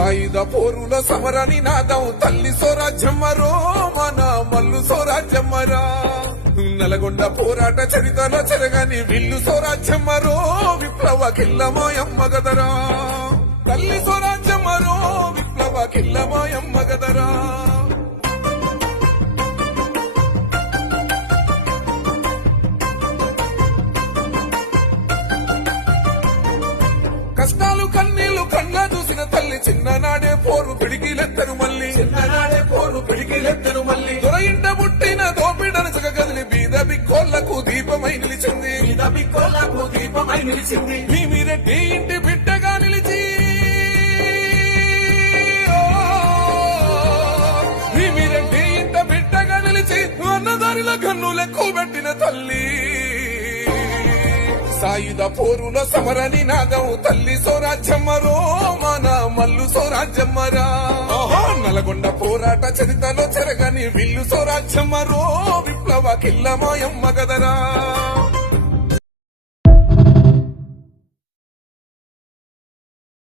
సాయుధ పోరుల సమర నినాదం తల్లి స్వరాజ్యమ్మరో మన మల్లు స్వరాజ్యమ్మరా నల్గొండ పోరాట చరితలో చెరగని విల్లు స్వరాజ్యమ్మరో విప్లవ కిల్లమాయమ్మ గదరా తల్లి స్వరాజ్యమ్మరో విప్లవ కిల్లమాయమ్మ గదరా కష్టాలు కన్నీళ్లు కళ్ళ చూసిన తల్లి చిన్ననాడే పోరు పిడికిలెత్తను మళ్ళీ దొరయింట పుట్టిన దోపిడనసగ కదిలి బీద బిక్కోళ్లకు దీపమై నిలిచింది భీమిరెడ్డి ఇంటి బిడ్డగా నిలిచి భీమిరెడ్డి ఇంట బిడ్డగా నిలిచి అన్నదారిలో కన్నులెక్కు పెట్టిన తల్లి సాయుధ పోరుల సమర నినాదం తల్లి స్వరాజ్యమ్మరో మన మల్లు స్వరాజ్యమ్మరా నల్గొండ పోరాట చరితలో చెరగని విల్లు స్వరాజ్యమ్మరో విప్లవ కిల్లమాయమ్మ గదరా